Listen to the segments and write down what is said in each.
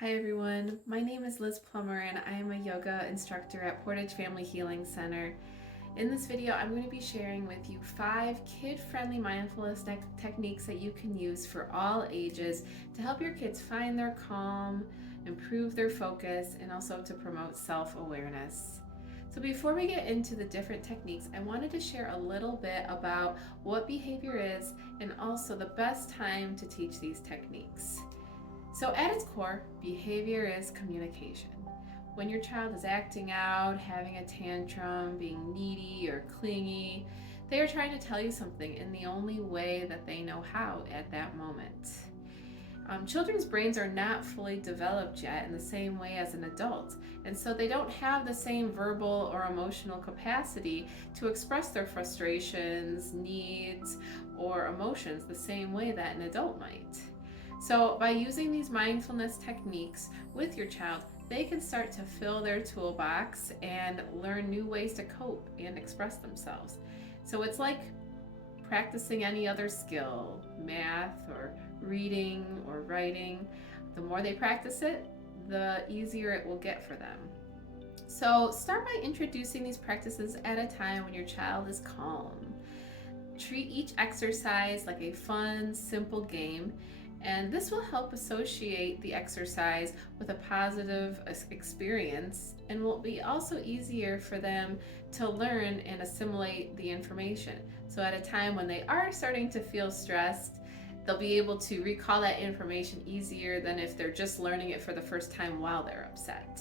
Hi everyone, my name is Liz Plummer and I am a yoga instructor at Portage Family Healing Center. In this video, I'm going to be sharing with you 5 kid-friendly mindfulness techniques that you can use for all ages to help your kids find their calm, improve their focus, and also to promote self-awareness. So before we get into the different techniques, I wanted to share a little bit about what behavior is and also the best time to teach these techniques. So at its core, behavior is communication. When your child is acting out, having a tantrum, being needy or clingy, they are trying to tell you something in the only way that they know how at that moment. Children's brains are not fully developed yet in the same way as an adult, and so they don't have the same verbal or emotional capacity to express their frustrations, needs, or emotions the same way that an adult might. So by using these mindfulness techniques with your child, they can start to fill their toolbox and learn new ways to cope and express themselves. So it's like practicing any other skill, math or reading or writing. The more they practice it, the easier it will get for them. So start by introducing these practices at a time when your child is calm. Treat each exercise like a fun, simple game, and this will help associate the exercise with a positive experience and will be also easier for them to learn and assimilate the information. So at a time when they are starting to feel stressed, they'll be able to recall that information easier than if they're just learning it for the first time while they're upset.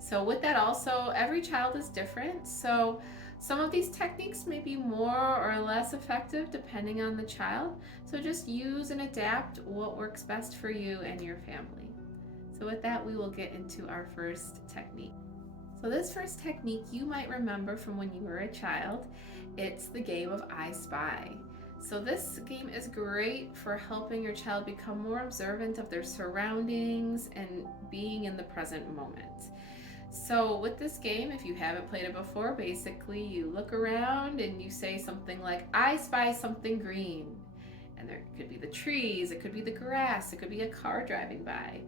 So with that also, every child is different. So some of these techniques may be more or less effective depending on the child. So just use and adapt what works best for you and your family. So with that, we will get into our first technique. So this first technique you might remember from when you were a child. It's the game of I Spy. So this game is great for helping your child become more observant of their surroundings and being in the present moment. So with this game, if you haven't played it before, basically you look around and you say something like, I spy something green. And there could be the trees, it could be the grass, it could be a car driving by.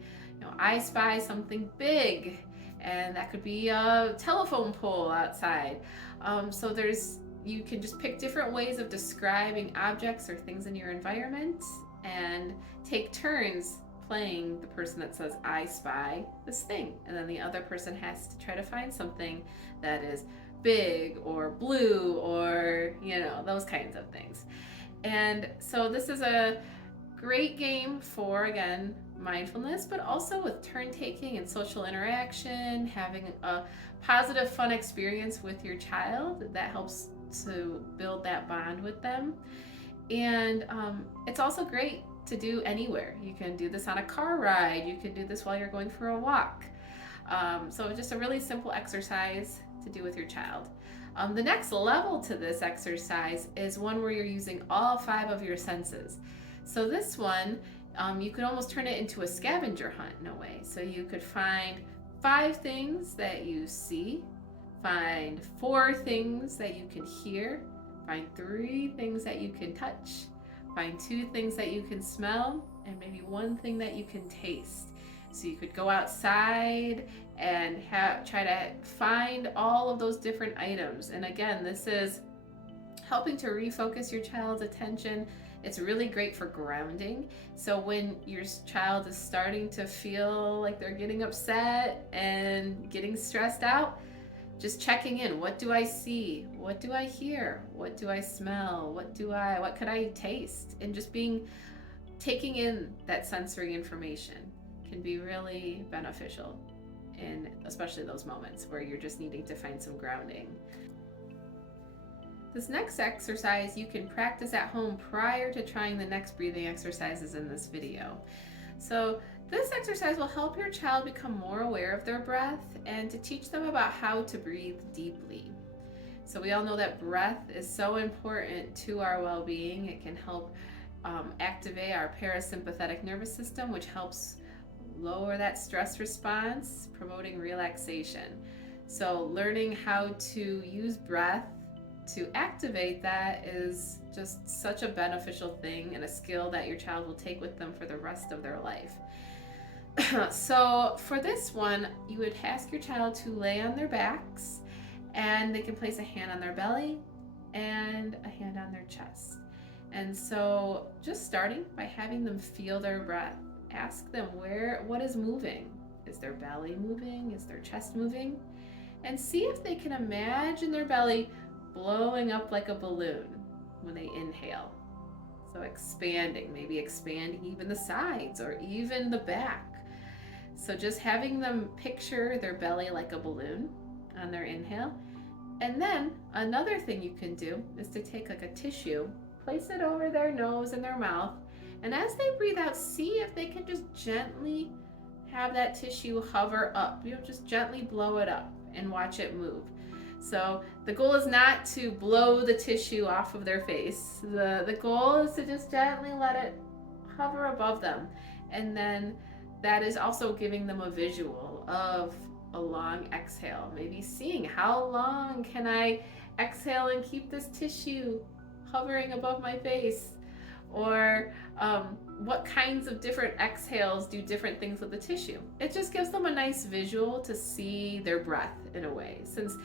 I spy something big, and that could be a telephone pole outside. So you can just pick different ways of describing objects or things in your environment and take turns playing the person that says I spy this thing, and then the other person has to try to find something that is big or blue or those kinds of things. And so this is a great game for, again, mindfulness, but also with turn taking and social interaction, having a positive fun experience with your child that helps to build that bond with them. And it's also great to do anywhere. You can do this on a car ride. You can do this while you're going for a walk. So just a really simple exercise to do with your child. The next level to this exercise is one where you're using all 5 of your senses. So this one, you could almost turn it into a scavenger hunt in a way. So you could find 5 things that you see, find 4 things that you can hear, find 3 things that you can touch, find 2 things that you can smell, and maybe 1 thing that you can taste. So you could go outside and try to find all of those different items. And again, this is helping to refocus your child's attention. It's really great for grounding. So when your child is starting to feel like they're getting upset and getting stressed out, just checking in. What do I see? What do I hear? What do I smell? What could I taste? And just taking in that sensory information can be really beneficial, in especially those moments where you're just needing to find some grounding. This next exercise you can practice at home prior to trying the next breathing exercises in this video. So this exercise will help your child become more aware of their breath and to teach them about how to breathe deeply. So we all know that breath is so important to our well-being. It can help activate our parasympathetic nervous system, which helps lower that stress response, promoting relaxation. So learning how to use breath to activate that is just such a beneficial thing and a skill that your child will take with them for the rest of their life. So for this one, you would ask your child to lay on their backs, and they can place a hand on their belly and a hand on their chest. And so just starting by having them feel their breath. Ask them what is moving. Is their belly moving? Is their chest moving? And see if they can imagine their belly blowing up like a balloon when they inhale. So expanding, maybe expanding even the sides or even the back. So just having them picture their belly like a balloon on their inhale. And then another thing you can do is to take like a tissue, place it over their nose and their mouth, and as they breathe out, see if they can just gently have that tissue hover up. Just gently blow it up and watch it move. So the goal is not to blow the tissue off of their face. The goal is to just gently let it hover above them. And then that is also giving them a visual of a long exhale. Maybe seeing how long can I exhale and keep this tissue hovering above my face? Or what kinds of different exhales do different things with the tissue? It just gives them a nice visual to see their breath in a way, since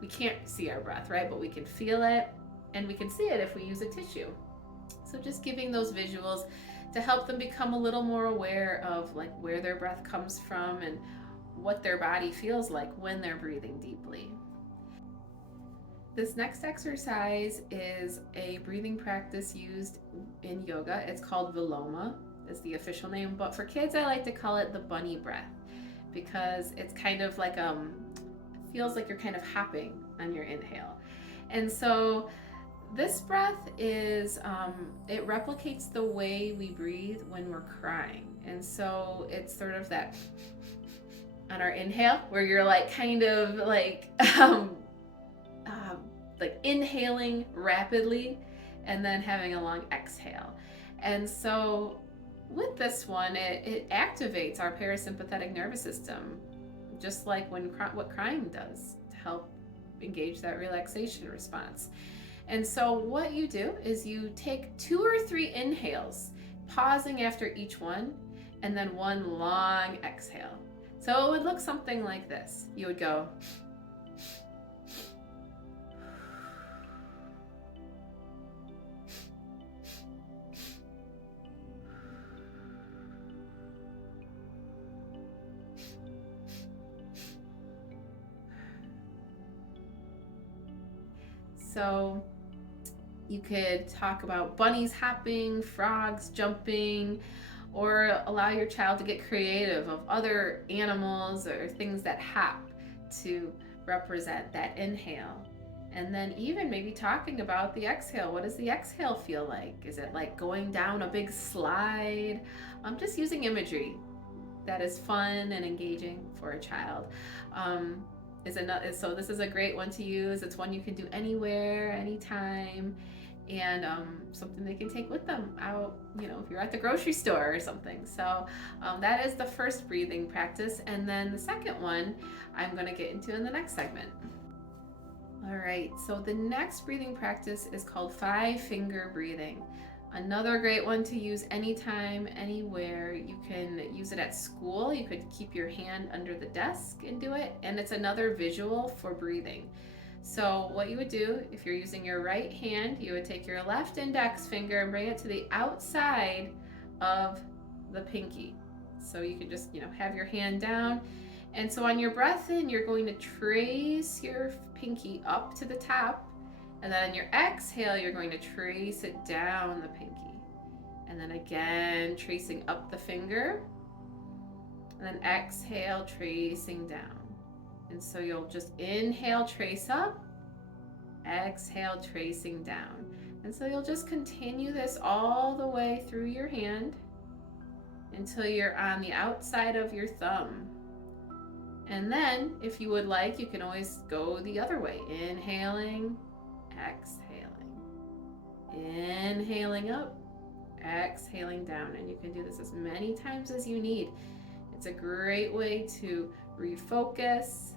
we can't see our breath, right? But we can feel it, and we can see it if we use a tissue. So just giving those visuals to help them become a little more aware of like where their breath comes from and what their body feels like when they're breathing deeply. This next exercise is a breathing practice used in yoga. It's called Viloma, is the official name, but for kids I like to call it the bunny breath, because it's kind of like feels like you're kind of hopping on your inhale. And so this breath is it replicates the way we breathe when we're crying. And so it's sort of that on our inhale where you're like kind of like inhaling rapidly and then having a long exhale. And so with this one, it activates our parasympathetic nervous system, just like what crying does, to help engage that relaxation response. And so what you do is you take 2 or 3 inhales, pausing after each one, and then one long exhale. So it would look something like this. You would go So you could talk about bunnies hopping, frogs jumping, or allow your child to get creative of other animals or things that hop to represent that inhale. And then even maybe talking about the exhale. What does the exhale feel like? Is it like going down a big slide? I'm just using imagery that is fun and engaging for a child. So this is a great one to use. It's one you can do anywhere, anytime, and something they can take with them out, if you're at the grocery store or something. So that is the first breathing practice. And then the second one I'm going to get into in the next segment. All right, so the next breathing practice is called 5-finger breathing. Another great one to use anytime, anywhere. You can use it at school. You could keep your hand under the desk and do it. And it's another visual for breathing. So what you would do, if you're using your right hand, you would take your left index finger and bring it to the outside of the pinky. So you can just, have your hand down. And so on your breath in, you're going to trace your pinky up to the top. And then on your exhale, you're going to trace it down the pinky. And then again, tracing up the finger. And then exhale, tracing down. And so you'll just inhale, trace up. Exhale, tracing down. And so you'll just continue this all the way through your hand until you're on the outside of your thumb. And then, if you would like, you can always go the other way. Inhaling, exhaling, inhaling up, exhaling down, and you can do this as many times as you need. It's a great way to refocus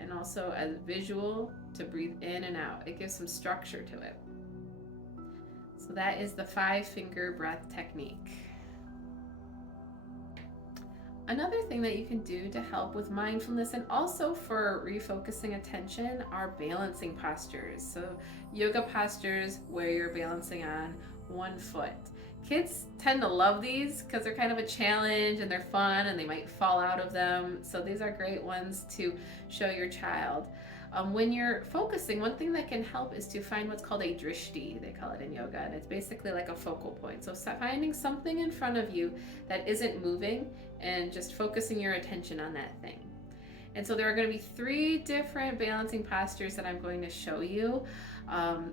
and also as visual to breathe in and out. It gives some structure to it. So that is the 5-finger breath technique. Another thing that you can do to help with mindfulness and also for refocusing attention are balancing postures. So yoga postures where you're balancing on one foot. Kids tend to love these because they're kind of a challenge and they're fun and they might fall out of them. So these are great ones to show your child. When you're focusing, one thing that can help is to find what's called a drishti, they call it in yoga, and it's basically like a focal point. So finding something in front of you that isn't moving and just focusing your attention on that thing. And so there are going to be 3 different balancing postures that I'm going to show you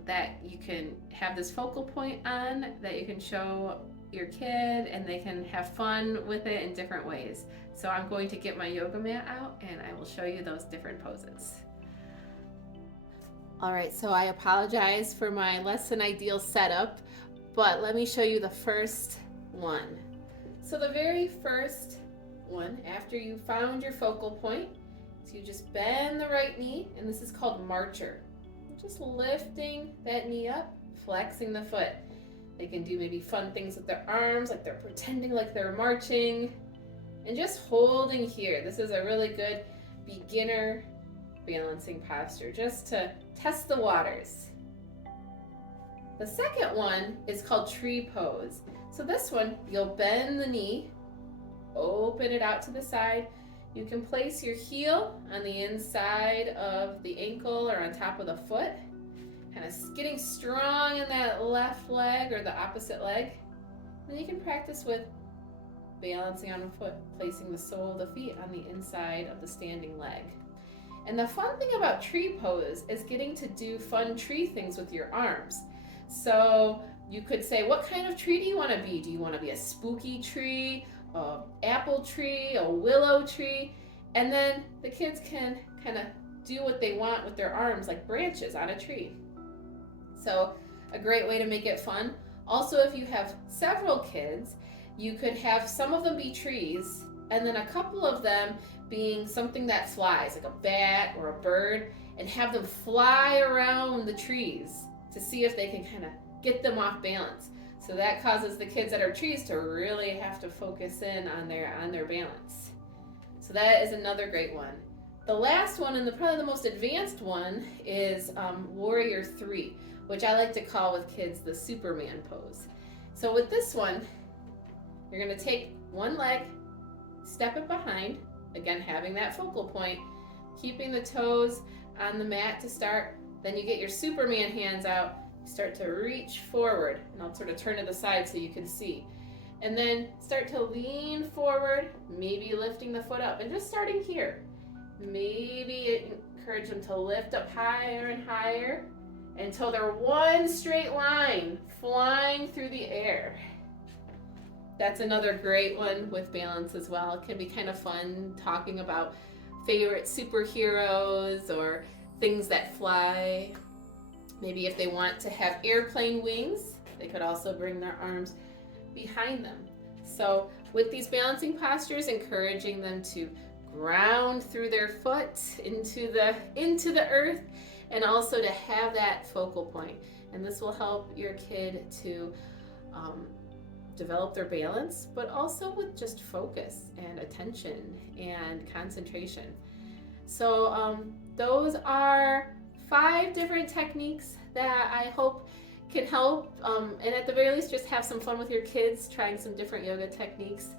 that you can have this focal point on, that you can show your kid and they can have fun with it in different ways. So I'm going to get my yoga mat out and I will show you those different poses. All right, so I apologize for my less than ideal setup, but let me show you the first one. So the very first one, after you found your focal point, so you just bend the right knee, and this is called marcher. Just lifting that knee up, flexing the foot. They can do maybe fun things with their arms, like they're pretending like they're marching, and just holding here. This is a really good beginner balancing posture, just to test the waters. The second one is called tree pose. So this one, you'll bend the knee, open it out to the side. You can place your heel on the inside of the ankle or on top of the foot, kind of getting strong in that left leg or the opposite leg. And then you can practice with balancing on a foot, placing the sole of the feet on the inside of the standing leg. And the fun thing about tree pose is getting to do fun tree things with your arms. So you could say, what kind of tree do you want to be? Do you want to be a spooky tree, an apple tree, a willow tree? And then the kids can kind of do what they want with their arms, like branches on a tree. So a great way to make it fun. Also, if you have several kids, you could have some of them be trees and then a couple of them being something that flies, like a bat or a bird, and have them fly around the trees to see if they can kind of get them off balance. So that causes the kids that are trees to really have to focus in on their balance. So that is another great one. The last one, and probably the most advanced one, is Warrior 3, which I like to call with kids the Superman pose. So with this one, you're going to take one leg, step it behind, again having that focal point, keeping the toes on the mat to start. Then you get your Superman hands out, start to reach forward, and I'll sort of turn to the side so you can see. And then start to lean forward, maybe lifting the foot up, and just starting here. Maybe encourage them to lift up higher and higher until they're one straight line flying through the air. That's another great one with balance as well. It can be kind of fun talking about favorite superheroes or things that fly. Maybe if they want to have airplane wings, they could also bring their arms behind them. So with these balancing postures, encouraging them to ground through their foot into the earth, and also to have that focal point. And this will help your kid to develop their balance, but also with just focus and attention and concentration. So those are 5 different techniques that I hope can help, and at the very least just have some fun with your kids trying some different yoga techniques.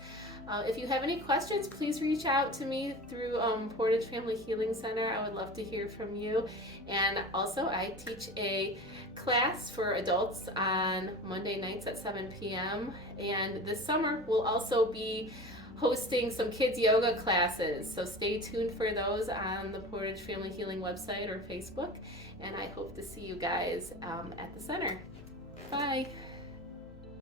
If you have any questions, please reach out to me through Portage Family Healing Center. I would love to hear from you. And also I teach a class for adults on Monday nights at 7 p.m. And this summer we'll also be hosting some kids yoga classes. So stay tuned for those on the Portage Family Healing website or Facebook. And I hope to see you guys at the center. Bye.